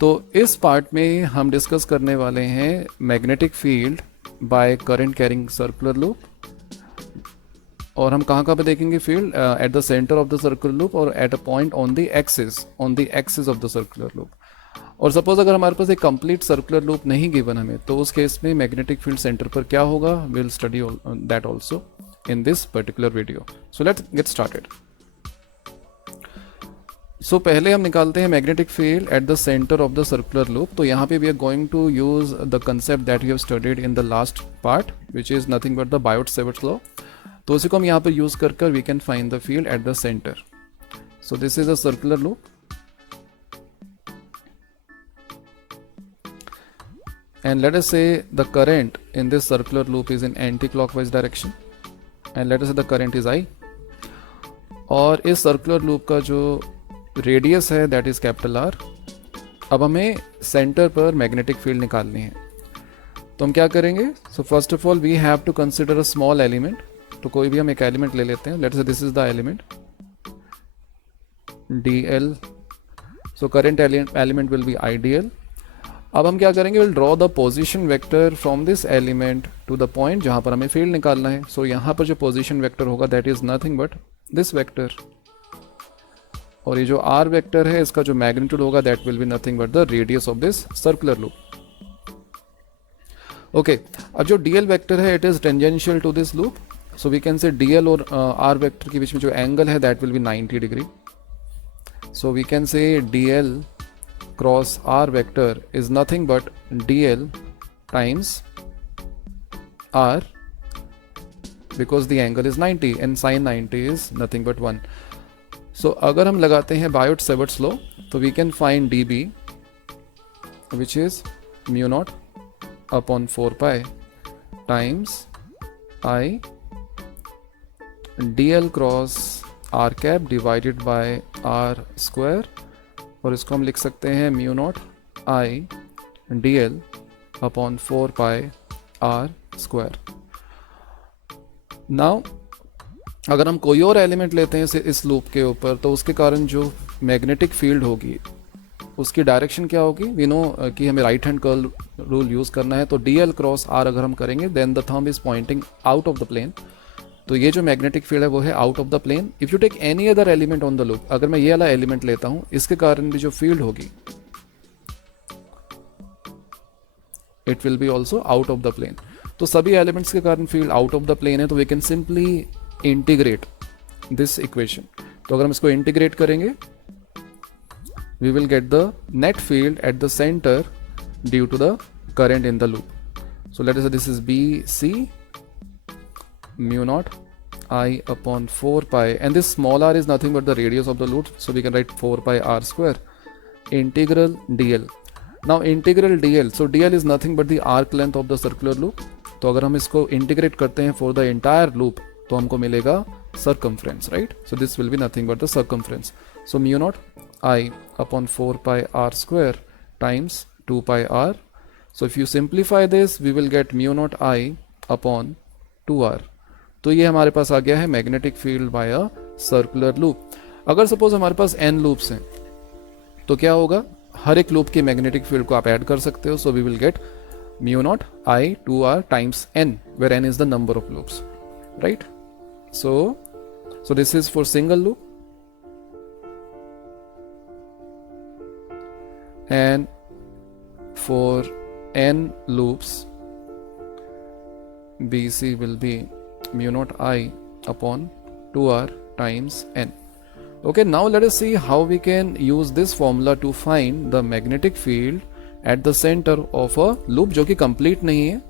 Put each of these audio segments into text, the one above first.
तो इस पार्ट में हम डिस्कस करने वाले हैं magnetic field by current carrying circular loop. और हम कहाँ पे देखेंगे field? At the centre of the circular loop और at a point on the axis of the circular loop. और सपोज अगर हमारे पास एक कंप्लीट सर्कुलर लूप नहीं गिवन हमें, तो उस केस में मैग्नेटिक फील्ड सेंटर पर क्या होगा? Will study that also in this particular video. So let's get started. So पहले हम निकालते हैं magnetic field at the centre of the circular loop. तो यहाँ पे we are going to use the concept that you have studied in the last part, which is nothing but the Biot Savart's law. तो उसी को हम यहाँ पर use कर we can find the field at the centre. So this is a circular loop and let us say the current in this circular loop is in anti-clockwise direction and let us say the current is I। और इस circular loop का जो radius है that is capital R। अब हमें centre पर magnetic field निकालनी है, तो हम क्या करेंगे? So first of all we have to consider a small element. तो कोई भी हम एक एलिमेंट ले लेते हैं, let's say this is the element DL। So current element will be IDL। अब हम क्या करेंगे? Will draw the position vector from this element to the point जहां पर हमें फील्ड निकालना है। सो यहाँ पर जो पोजीशन वेक्टर होगा that is nothing but this vector, और ये जो R वेक्टर है इसका जो मैग्नीट्यूड होगा that will be nothing but the radius of this circular loop. Okay, अब जो DL वेक्टर है it is tangential to this loop. So we can say DL और R वेक्टर के बीच में जो एंगल है that will be 90 degree. So we can say DL cross R vector is nothing but DL times R, because the angle is 90 and sin 90 is nothing but 1. So अगर हम लगाते हैं बायोट-सैवर्ट्स law, तो we can find dB which is mu naught upon 4 pi times I DL cross R cap divided by R square, और इसको हम लिख सकते हैं mu nought I DL upon 4 pi R square. Now अगर हम कोई और एलिमेंट लेते हैं इस लूप के ऊपर, तो उसके कारण जो मैग्नेटिक फील्ड होगी उसकी डायरेक्शन क्या होगी? वी नो कि हमें right hand curl rule use करना है। तो DL क्रॉस R अगर हम करेंगे then the thumb is pointing out of the plane. तो ये जो मैग्नेटिक फील्ड है वो है out of the plane. If you take any other element on the loop, अगर मैं ये वाला एलिमेंट लेता हूं, इसके कारण भी जो फील्ड होगी it will be also out of the plane. तो सभी एलिमेंट्स के कारण field out of the plane है, तो we can simply integrate this equation. तो अगर हम इसको इंटीग्रेट करेंगे we will get the net field at the centre due to the current in the loop. So let us say this is BC mu naught I upon 4 pi, and this small r is nothing but the radius of the loop, so we can write 4 pi R square integral DL. Now integral DL, so DL is nothing but the arc length of the circular loop. तो अगर हम इसको integrate करते हैं for the entire loop, तो हमको मिलेगा circumference, right? So this will be nothing but the circumference. So mu naught I upon 4 pi R square times 2 pi R. So if you simplify this, we will get mu naught I upon 2R. तो ये हमारे पास आ गया है magnetic field by a circular loop. अगर suppose हमारे पास n loops हैं, तो क्या होगा? हर एक लूप की मैग्नेटिक फील्ड को आप ऐड कर सकते हो। So we will get mu nought I 2R times n, where n is the number of loops, right? So this is for single loop, and for n loops BC will be mu naught I upon 2R times n. Okay, now let us see how we can use this formula to find the magnetic field at the center of a loop जो कि complete नहीं है,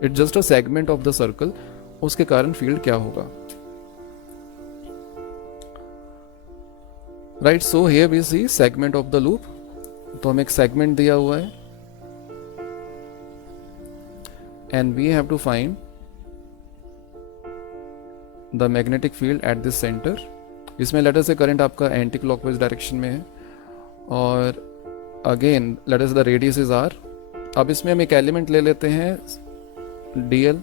it's just a segment of the circle। उसके कारण field क्या होगा? Right, so here we see segment of the loop। तो हमें एक सेगमेंट दिया हुआ है and we have to find the magnetic field at this centre. इसमें लेटर से करंट आपका एंटी क्लॉकवाइज डायरेक्शन में है, और अगेन लेटर से द रेडियस इज R। अब इसमें हम एक एलिमेंट ले लेते हैं DL,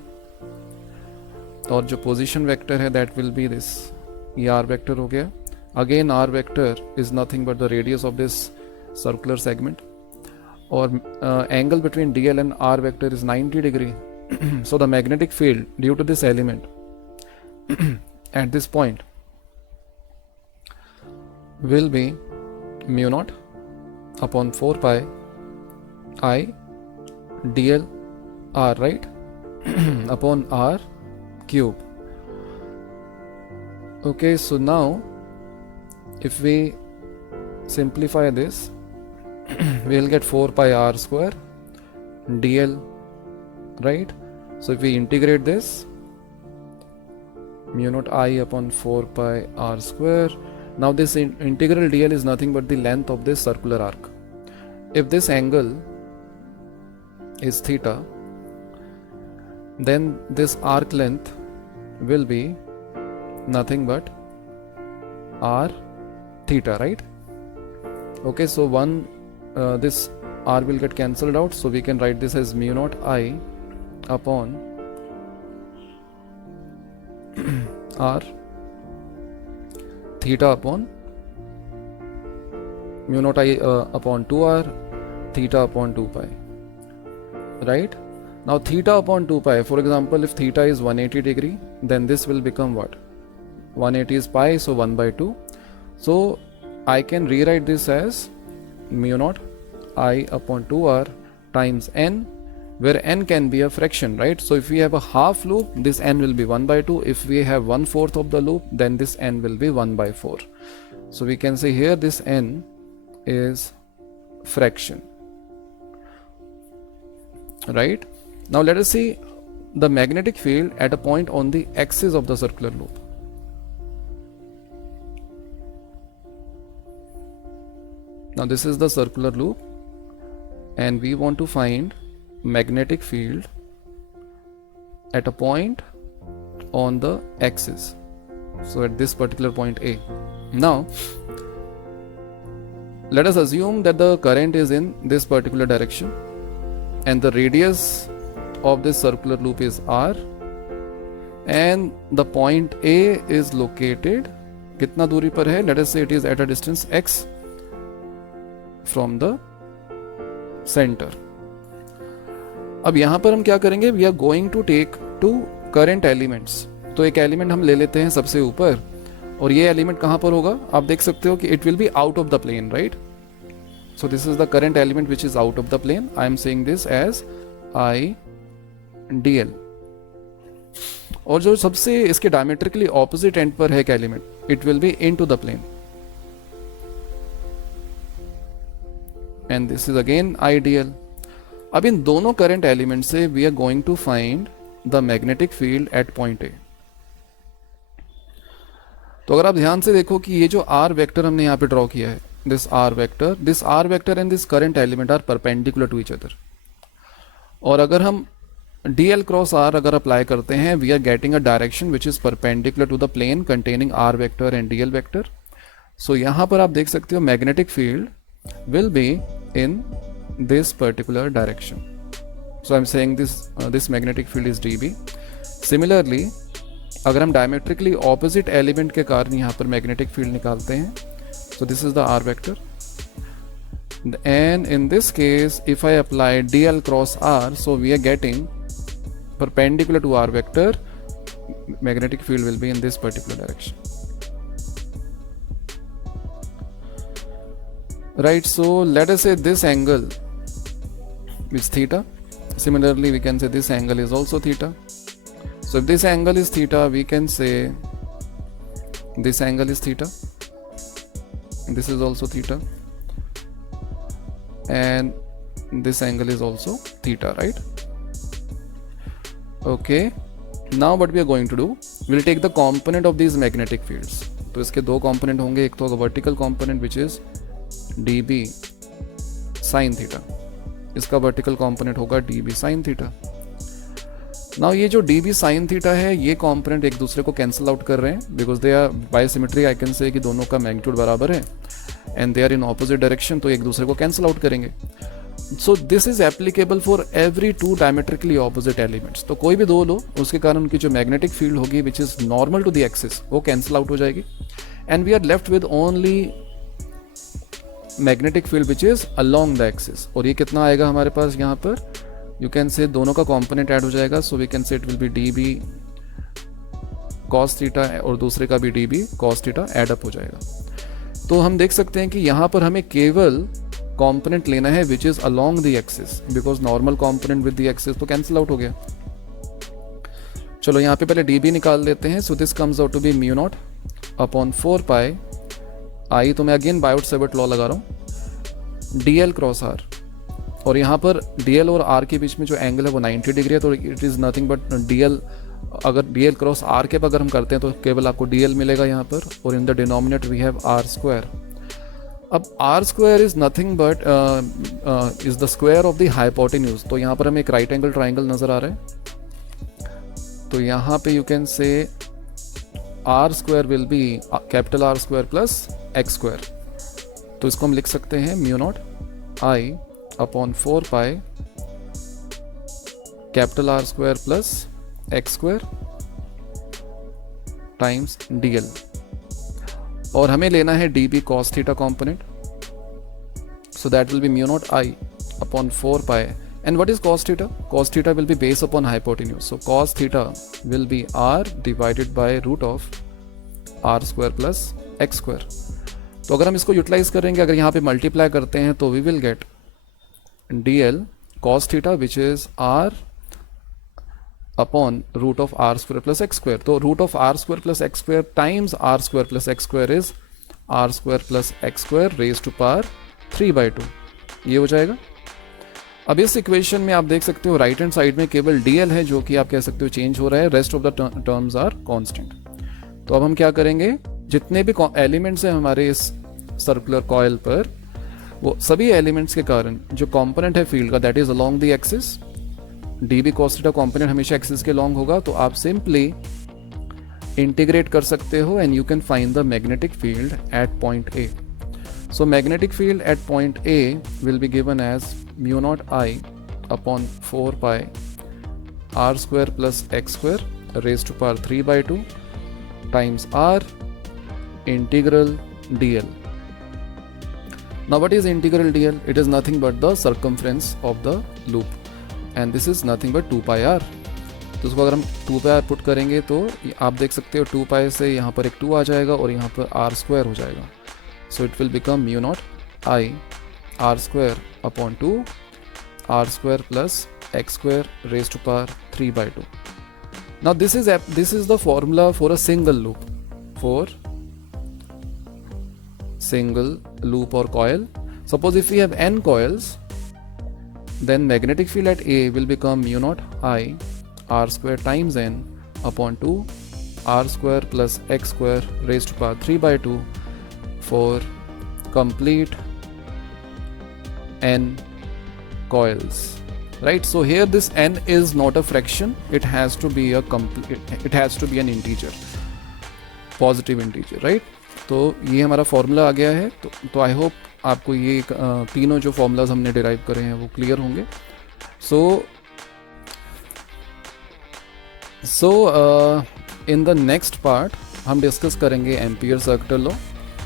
और जो पोजीशन वेक्टर है दैट विल बी दिस, ये R वेक्टर हो गया। Again R vector is nothing but the radius of this circular segment. और angle between dl and r vector is 90 degree. So the magnetic field due to this element at this point will be mu naught upon 4 pi I dl r, right? Upon r cube. Okay, so now if we simplify this, we'll get 4 pi r square dl, right? So if we integrate this, mu naught I upon 4 pi r square. Now this integral dl is nothing but the length of this circular arc. If this angle is theta, then this arc length will be nothing but r theta, right? Okay, so this r will get cancelled out, so we can write this as mu naught I upon r theta upon mu naught I upon 2r theta upon 2 pi, right? Now theta upon 2 pi, for example, if theta is 180 degree, then this will become what? 180 is pi, so 1 by 2. So I can rewrite this as mu naught I upon 2r times n, where n can be a fraction, right? So if we have a half loop, this n will be 1 by 2. If we have 1/4 of the loop, then this n will be 1 by 4. So we can say here this n is fraction, right? Now let us see the magnetic field at a point on the axis of the circular loop. Now this is the circular loop and we want to find magnetic field at a point on the axis. So at this particular point A. Now let us assume that the current is in this particular direction and the radius of this circular loop is r and the point A is located कितना दूरी पर है? Let us say it is at a distance x from the center. अब यहां पर हम क्या करेंगे? We are going to take two current elements. तो एक एलिमेंट हम ले लेते हैं सबसे ऊपर और ये एलिमेंट कहां पर होगा? आप देख सकते हो कि it will be out of the plane, right? So this is the current element which is out of the plane. I am saying this as I dl. और जो सबसे इसके डायमेट्रिकली ऑपोजिट एंड पर है एक element, it will be into the plane. And this is again I dl. अब इन दोनों current element से we are going to find the magnetic field at point A. तो अगर आप ध्यान से देखो कि ये जो r वेक्टर हमने यहाँ पे ड्रॉ किया है, this r vector and this current element are perpendicular to each other. और अगर हम dl cross r अगर अप्लाई करते हैं, we are getting a direction which is perpendicular to the plane containing r vector and dl vector. So यहाँ पर आप देख सकते हो magnetic field will be in this particular direction. So I'm saying this magnetic field is dB. Similarly, अगर हम diametrically opposite element के कारण यहाँ पर magnetic field निकालते हैं, so this is the r vector. And in this case, if I apply dl cross r, so we are getting perpendicular to r vector, magnetic field will be in this particular direction. Right, so let us say this angle is theta. Similarly, we can say this angle is also theta. So if this angle is theta, we can say this angle is theta. This is also theta. And this angle is also theta, right? Okay. Now what we are going to do, we will take the component of these magnetic fields. तो इसके दो component होंगे, एक तो होगा vertical component which is dB sin theta, इसका vertical component होगा dB sin theta. Now ये जो dB sin theta है, ये component एक दूसरे को cancel out कर रहे हैं because they are by symmetry. I can say कि दोनों का magnitude बराबर है and they are in opposite direction, तो एक दूसरे को cancel out करेंगे. So this is applicable for every two diametrically opposite elements. तो कोई भी दो लो, उसके कारण उनकी जो magnetic field होगी which is normal to the axis, वो cancel out हो जाएगी and we are left with only magnetic field which is along the axis, और ये कितना आएगा हमारे पास यहाँ पर, यू कैन से दोनों का कंपोनेंट ऐड हो जाएगा, so we can say it will be d B cos theta और दूसरे का भी d B cos theta add up हो जाएगा। तो हम देख सकते हैं कि यहाँ पर हमें केवल कंपोनेंट लेना है which is along the axis, because normal component with the axis तो कैंसिल आउट हो गया। चलो यहाँ पे पहले डी बी निकाल देते हैं, so this comes out to be mu nought upon 4 pi I, तो मैं अगेन बायोट-सेवर्ट लॉ लगा रहा हूँ, डी एल क्रॉस आर, और यहाँ पर डी एल और आर के बीच में जो एंगल है वो 90 डिग्री है, तो it is nothing but D L, अगर डी एल क्रॉस आर के अगर हम करते हैं तो केवल आपको डी एल मिलेगा यहाँ पर, और in the denominator we have R square. अब R square is nothing but is the square of the hypotenuse, तो यहाँ पर हमें एक राइट एंगल ट्राइंगल नजर आ रहा है, तो यहाँ पे you can say R square will be capital R square plus X square, तो इसको हम लिख सकते हैं mu naught I upon 4 pi capital R square plus X square times D L, और हमें लेना है D B cos theta component, so that will be mu naught I upon 4 pi, and what is cos theta? Cos theta will be based upon hypotenuse, so cos theta will be r divided by root of r square plus x square। तो अगर हम इसको utilise करेंगे, अगर यहाँ पे multiply करते हैं तो we will get D L cos theta which is r upon root of R square plus X square, तो root of R square plus X square times R square plus X square is R square plus X square raise to power 3/2, ये हो जाएगा। अब इस equation में आप देख सकते हो राइट हैंड साइड में केवल dl है जो कि आप कह सकते हो चेंज हो रहा है, rest of the terms are constant. तो अब हम क्या करेंगे, जितने भी एलिमेंट्स हैं हमारे इस सर्कुलर कॉइल पर, वो सभी एलिमेंट्स के कारण जो कंपोनेंट है फील्ड का that is along the axis, d B cos theta component हमेशा एक्सिस के लॉन्ग होगा, तो आप सिंपली इंटीग्रेट कर सकते हो and you can find the magnetic field at point A. So magnetic field at point A will be given as mu naught I upon 4 pi r square plus x square raised to power 3/2 times r integral dl. Now what is integral dl? It is nothing but the circumference of the loop and this is nothing but 2 pi r. तो उसको अगर हम 2 pi r put करेंगे तो आप देख सकते हो 2 pi से यहाँ पर एक 2 आ जाएगा और यहाँ पर r square हो जाएगा, so it will become mu naught I r square upon 2 r square plus x square raised to power 3/2. Now this is the formula for a single loop, for single loop or coil. Suppose if we have n coils, then magnetic field at A will become mu naught I r square times n upon 2 r square plus x square raised to power 3/2 for complete n coils, right? So here this n is not a fraction, it has to be an integer, positive integer, right? तो ये हमारा formula आ गया है, तो I hope आपको ये तीनों जो फॉर्मूलाज हमने डिराइव करे हैं वो क्लियर होंगे। So in the next part हम डिस्कस करेंगे एम्पियर सर्कुलर लॉ।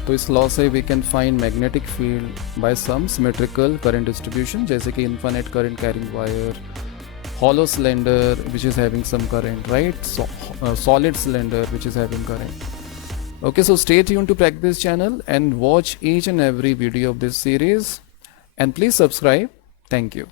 तो इस लॉ से we can find magnetic field by some symmetrical current distribution, जैसे कि infinite current carrying wire, hollow cylinder which is having some current, right? So solid cylinder which is having current. Okay, so stay tuned to Practice this channel and watch each and every video of this series, and please subscribe. Thank you.